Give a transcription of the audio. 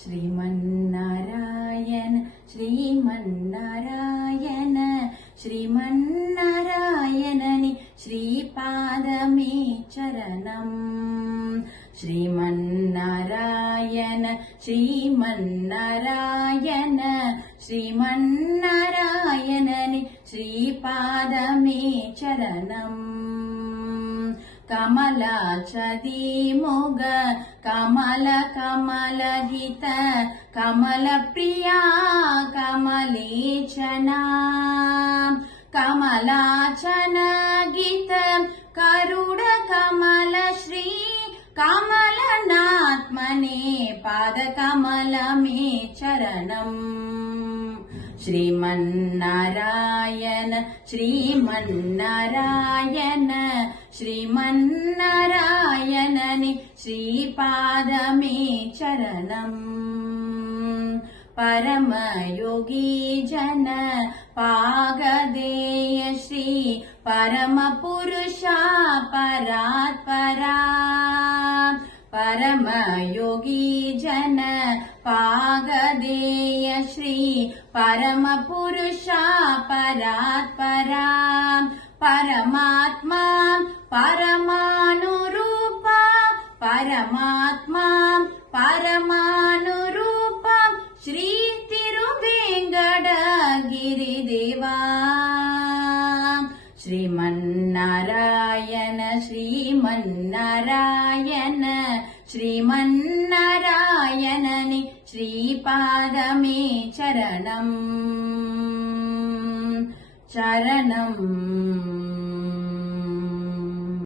श्रीमन्नारायण श्रीमन्नारायण श्रीमन्नारायणनि श्रीपादमे चरणम् श्रीमन्नारायण श्रीमन्नारायण श्रीमन्नारायणनि श्रीपादमे चरणम् कमलाचदिमुग कमल कमलहित कमलप्रिया कमलेचना कमलाचन गीत करुण कमल श्री कमलनात्मने पादकमल मे चरणम् श्रीमन्नारायण श्रीमन्नारायण श्रीमन्नारायणनि श्रीपादमे चरणम् परमयोगी जन पागदेय श्री परमपुरुषा परात्परा परमयोगी जन पागदेय श्री परमपुरुषा परात्परा परमात्मा परमानुरूप परमात्मा परमानुरूप श्री तिरुवेंगडगिरिदेवा श्रीमन्नारायण श्रीमन्नारायण श्रीमन्नारायणनि श्रीपादमे चरणम् चरणम्